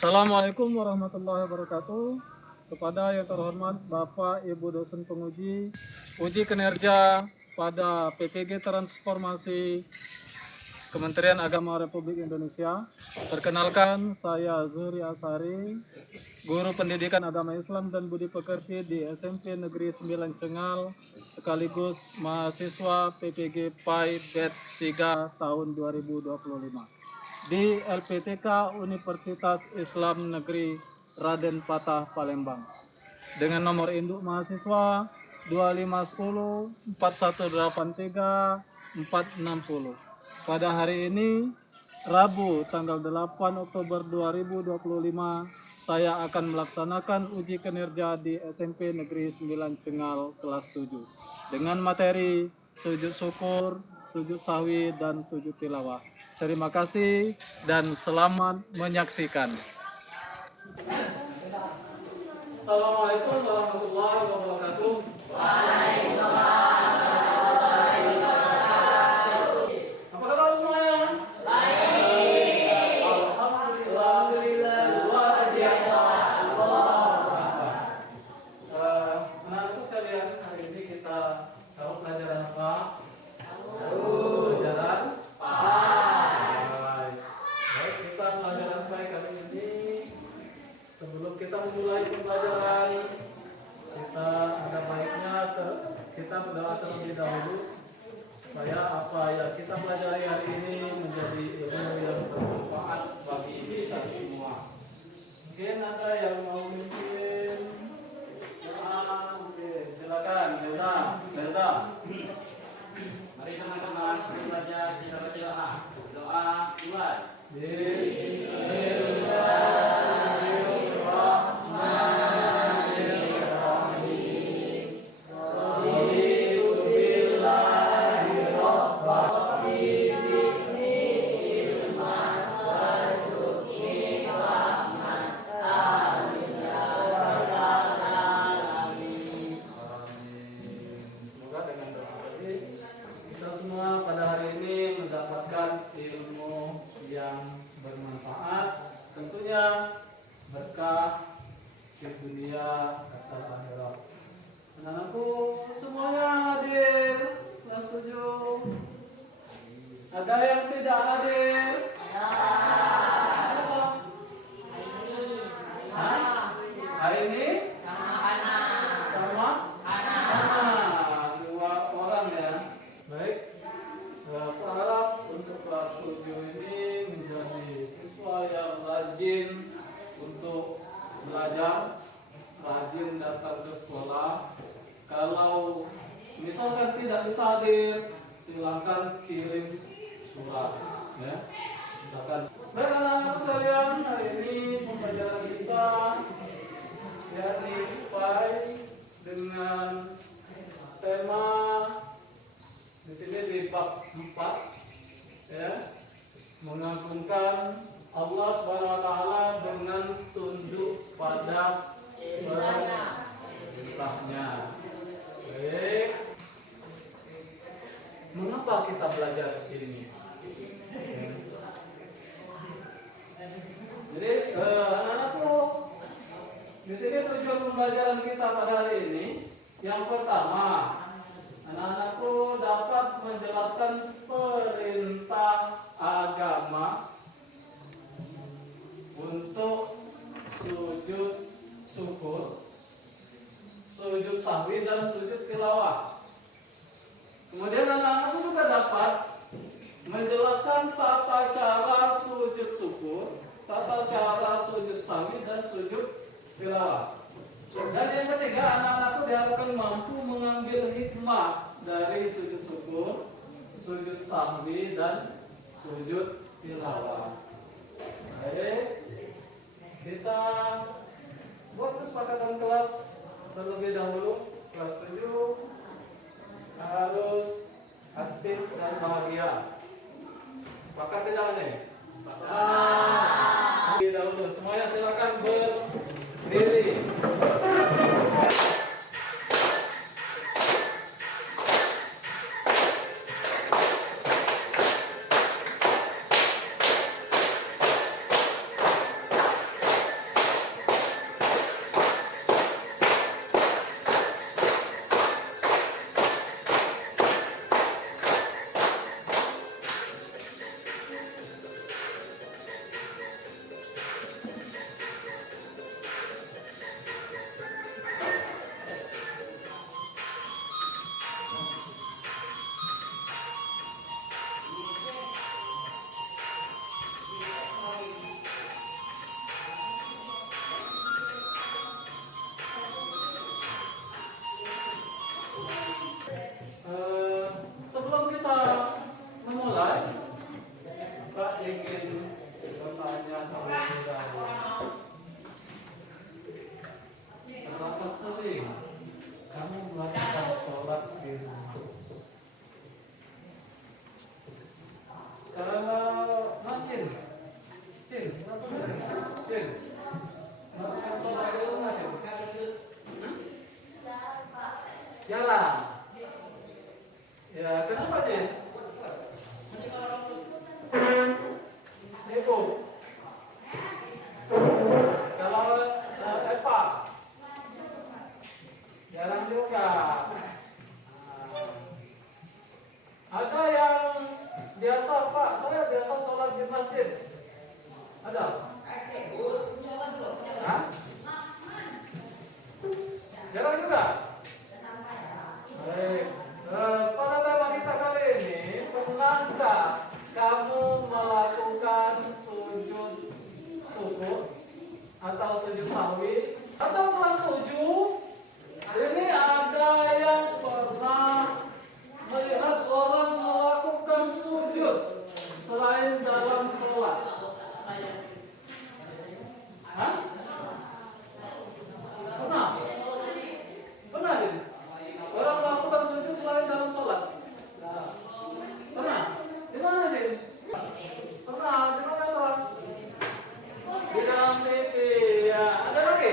Assalamualaikum warahmatullahi wabarakatuh. Kepada yang terhormat Bapak Ibu dosen penguji uji kinerja pada PPG Transformasi Kementerian Agama Republik Indonesia. Perkenalkan, saya Zuhri Asari, Guru Pendidikan Agama Islam dan Budi Pekerti di SMP Negeri 9 Cengal, sekaligus mahasiswa PPG PAI BED 3 tahun 2025 di LPTK Universitas Islam Negeri Raden Patah, Palembang. Dengan nomor induk mahasiswa 2510 4183 460. Pada hari ini, Rabu tanggal 8 Oktober 2025, saya akan melaksanakan uji kinerja di SMP Negeri 9 Cengal kelas 7 dengan materi sujud syukur, sujud sahwi, dan sujud tilawah. Terima kasih dan selamat menyaksikan. Assalamualaikum warahmatullahi wabarakatuh. Apa kabar semuanya? Baik. Alhamdulillah. Luar biasa. Anak-anakku sekalian, hari ini kita tahu pelajaran apa? Pelajaran PAI. Baik, kita pelajaran PAI kali ini. Sebelum kita memulai pembelajaran, kita ada baiknya kita berdoa terlebih dahulu supaya apa yang kita pelajari hari ini menjadi ilmu yang bermanfaat bagi kita semua. Mungkin ada yang mau memimpin doa, mungkin silakan, Leza. Mari teman-teman belajar kecil-kecilan. Doa mulai. Semoga dengan doa ini kita semua pada hari ini mendapatkan ilmu yang bermanfaat, tentunya berkah di dunia dan akhirat. Anak-anakku semuanya hadir kelas 7. Ada yang tidak hadir? Hari ini? Sama? Dua orang ya. Baik. Aku harap untuk kelas 7 ini menjadi siswa yang rajin untuk belajar, rajin datang ke sekolah. Kalau misalkan tidak bisa hadir, silakan kirim surat ya. Misalkan, baik anak-anak sekalian, hari ini pembelajaran kita yakni PAI dengan tema di sini di bab 4 ya, mengagungkan Allah Subhanahu wa taala dengan tunduk pada perintahnya. Baik. Mengapa kita belajar ini? Jadi anak-anakku, di sini tujuan pembelajaran kita pada hari ini, yang pertama, anak-anakku dapat menjelaskan perintah agama untuk sujud syukur, sujud sahwi, dan sujud tilawah. Kemudian anak-anakku juga dapat menjelaskan tata cara sujud syukur, tata cara sujud sahwi, dan sujud tilawah. Dan yang ketiga, anak-anakku diharapkan mampu mengambil hikmah dari sujud syukur, sujud sahwi, dan sujud tilawah. Baik, kita buat kesepakatan kelas terlebih dahulu. Kelas 7 harus aktif dan bahagia. Sepakat tidak nih? Terlebih dahulu, semuanya silakan berdiri. Cin, melakukan sholat di rumah, Cin? Jarang. Ya, kenapa, Cin? Sibuk. Kalau Eva, jarang juga. Ada yang biasa, Pak, saya biasa sholat di masjid. Ada? Hah? Jarang juga? Baik. Pada tema kita kali ini, pernahkah kamu melakukan sujud syukur atau sujud sahwi atau kelas 7? Ini ada yang pernah melihat orang melakukan sujud selain dalam sholat. Hah? Pernah? Pernah ini? Orang melakukan sujud selain dalam sholat? Pernah? Di mana sih? Pernah? Di mana orang? Di dalam TV. Ya, ada lagi?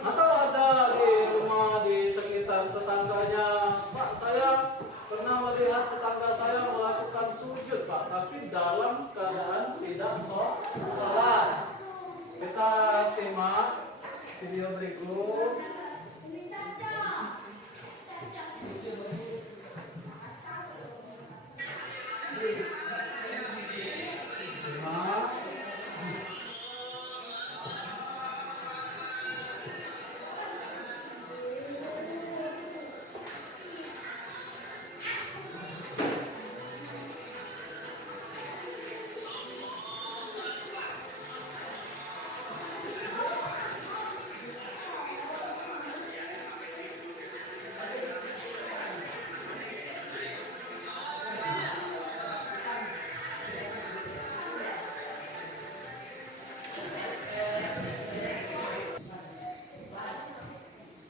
Atau ada di rumah, di sekitar tetangganya? Pak, saya pernah melihat tetangga saya melakukan sujud, Pak, tapi dalam keadaan tidak sholat. Kita simak video berikut. Simak.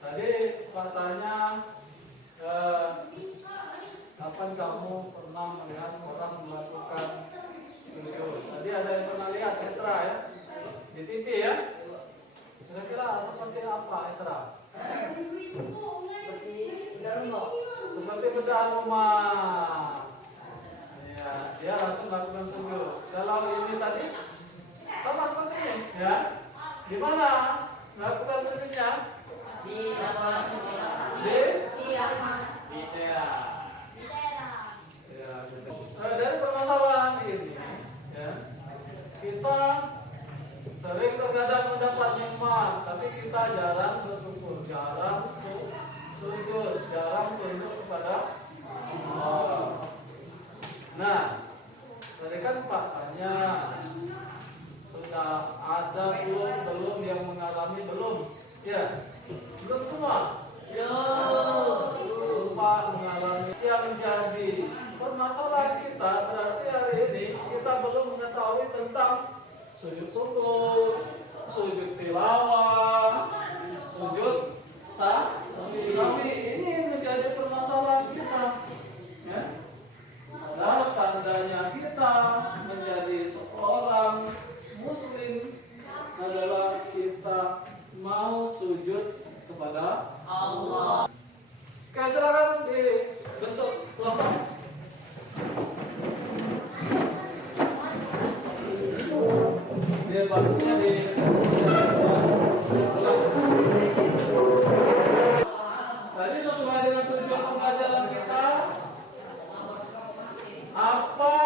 Tadi katanya kapan kamu pernah melihat orang melakukan sujud? Tadi ada yang pernah lihat Etra ya di TV ya? Kira-kira seperti apa Etra? Seperti bedah rumah. Ya, dia langsung melakukan sujud. Kalau ini tadi sama seperti ini ya? Di mana melakukan sujudnya? Di teras. Ya, betul. Dari permasalahan ini, ya, kita sering terkadang mendapat nikmat, tapi kita jarang bersyukur, jarang sujud, jarang tunduk kepada Allah. Nah, tadi kan Pak tanya, sudah ada belum yang mengalami belum? Ya, belum semua. Ya, lupa mengalami yang menjadi permasalahan kita. Berarti hari ini kita belum mengetahui tentang sujud syukur, sujud tilawah, sujud sahwi. Ini menjadi permasalahan kita. Ya. Adalah tandanya kita menjadi seorang muslim adalah kita mau sujud kepada Allah. Oke, silakan dibentuk kelompok. Dia barunya di tadi sesuai dengan tujuan pengajaran kita apa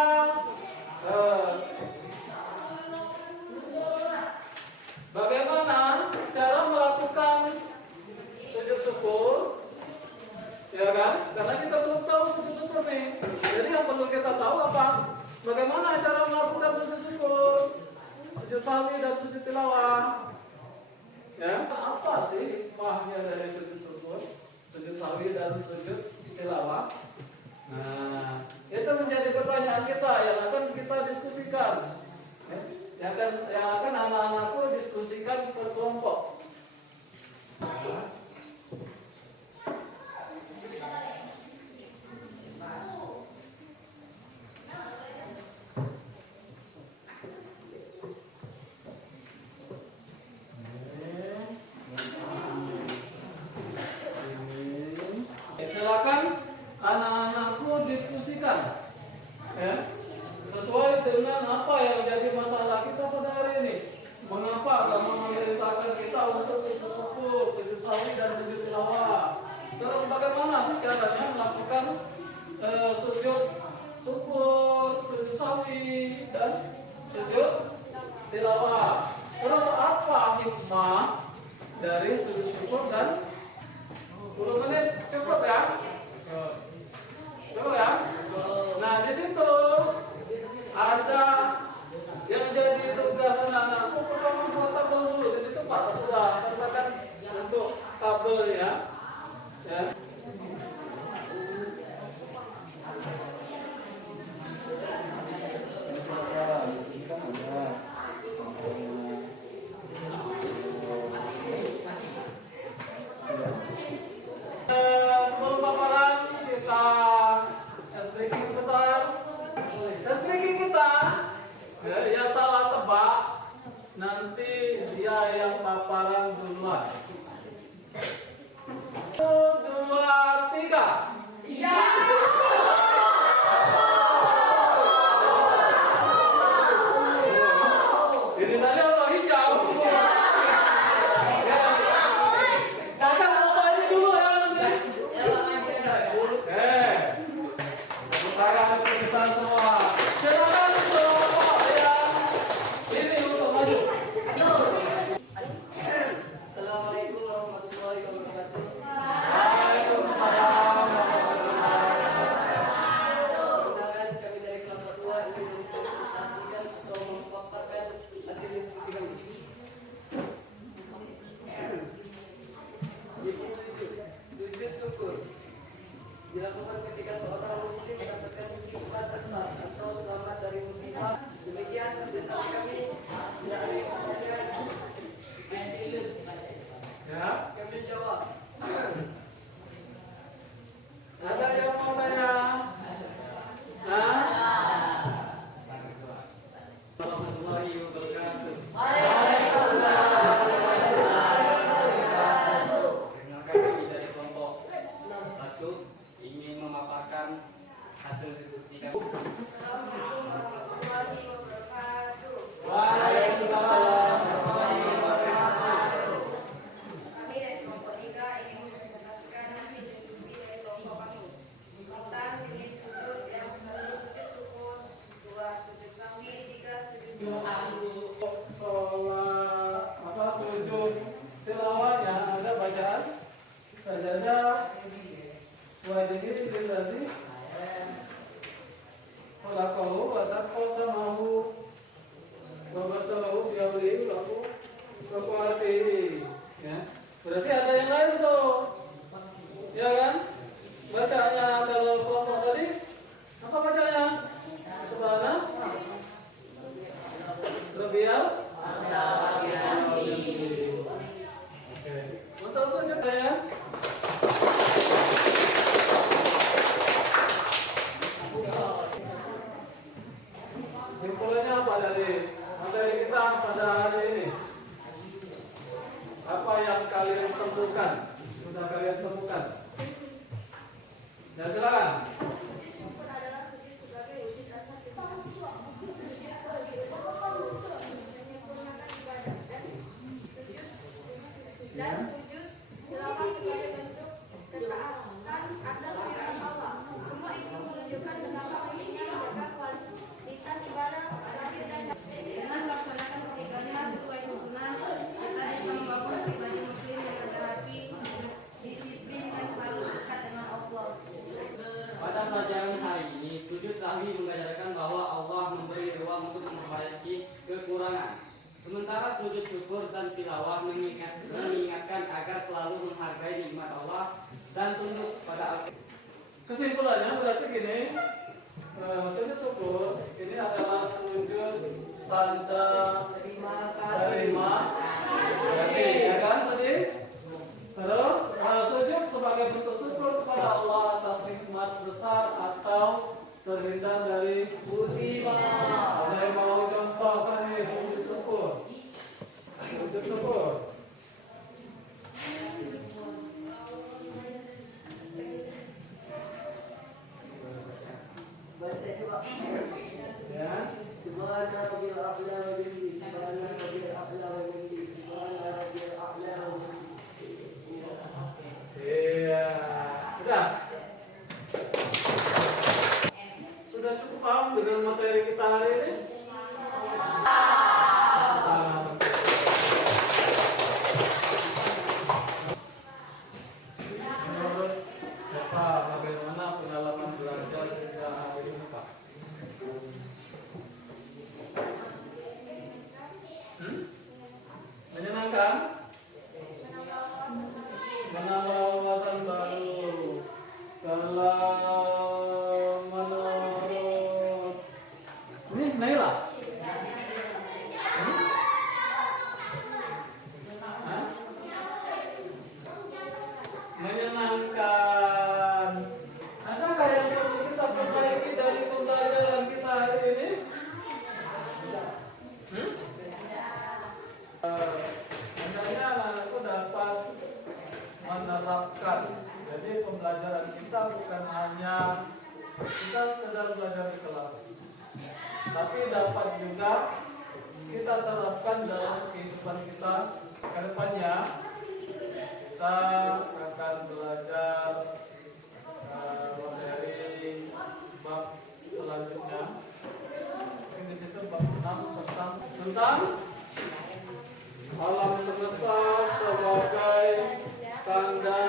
bagaimana cara melakukan sujud syukur, ya kan? Karena kita belum tahu sujud syukur nih. Jadi yang perlu kita tahu apa? Bagaimana cara melakukan sujud syukur, sujud sahwi dan sujud tilawah? Ya, apa sih hikmahnya dari sujud syukur, sujud sahwi dan sujud tilawah? Nah, itu menjadi pertanyaan kita yang akan kita diskusikan. Yang akan anak-anakku diskusikan per kelompok. tilawah. Terus apa hikmah dari sujud syukur dan 10 menit cukup ya? Cukup ya? Nah di situ ada yang jadi tugas anak-anakku pertama membuat dulu. Di situ Pak sudah sertakan untuk kabel ya. Ya. Sebelum paparan kita breaking sebentar. Breaking kita ya salah tebak nanti dia yang paparan duluan. 1, 2, 3. Iya. Ini tadi apa hijau? Sekarang apa ini dulu ya nanti? Tangan kita semua. Silakan semua ya. Ini untuk maju. Assalamualaikum warahmatullahi wabarakatuh. Waalaikumsalam. Undangan kami dari kelompok 2 ingin mempresentasikan atau memaparkan hasil diskusi kami. Yaitu sujud syukur dilakukan ketika seorang muslim mendapatkan nikmat asal atau selamat dari musibah. Demikian presentasi kami. Tidak ada yang pertanyaan. Ya. Kami jawab. Ada yang mau tanya? Hah? Warahmatullahi wabarakatuh. Perkenalkan kami dari kelompok 1 ingin memaparkan hasil diskusi kami. Assalamualaikum warahmatullahi wabarakatuh. Waalaikumsalam. Kami dari kelompok 3 ingin mempresentasikan hasil diskusi dari kelompok kami tentang jenis sujud yang satu sujud syukur, 2 sujud sahwi, 3 sujud doa. Sholat apa sujud tilawahnya ada bacaan sajadah wajib tadi Walakohu wasakko samahu wabasalahu biawli laku arti ya. Berarti ada yang lain tuh ya kan? Bacaannya kalau kelompok tadi apa bacaannya? Subhanallah Rabbiyal Oke. Untuk sujud ya. Simpulannya apa dari materi kita pada hari ini? Apa yang kalian temukan? Sudah kalian temukan? Ya silakan. Syukur adalah sujud sebagai wujud rasa terima kasih. Menyempurnakan ibadah dan sujud tilawah sebagai bentuk ketaatan atas firman Allah. Semua itu menunjukkan betapa pentingnya menjaga kualitas ibadah lahir dan dengan melaksanakan ketiganya sesuai tuntunan kita bisa membangun pribadi muslim yang rendah hati, disiplin dan selalu dekat dengan Allah. Pada pelajaran hari ini, sujud sahwi mengajarkan bahwa Allah memberi ruang untuk memperbaiki kekurangan. Sementara sujud syukur dan tilawah mengingatkan agar selalu menghargai nikmat Allah dan tunduk pada Al-Quran. Kesimpulannya berarti gini, sujud syukur ini adalah sujud tanda terima kasih, ya kan tadi? Terus sujud sebagai bentuk syukur kepada Allah atas nikmat besar atau terhindar dari musibah. Ada yang mau contohkan nih sujud syukur? Sujud syukur. Ya. Subhanallah, menyenangkan, menambah wawasan baru. Kalau menurut ini Naila, Hah? Menyenangkan. Adakah yang perlu kita perbaiki dari pembelajaran kita hari ini? Hendaknya anak-anakku dapat menerapkan. Jadi pembelajaran kita bukan hanya kita sekedar belajar di kelas, tapi dapat juga kita terapkan dalam kehidupan kita ke depannya. Kita akan belajar materi bab selanjutnya. Mungkin di situ bab 6 tentang alam semesta sebagai tanda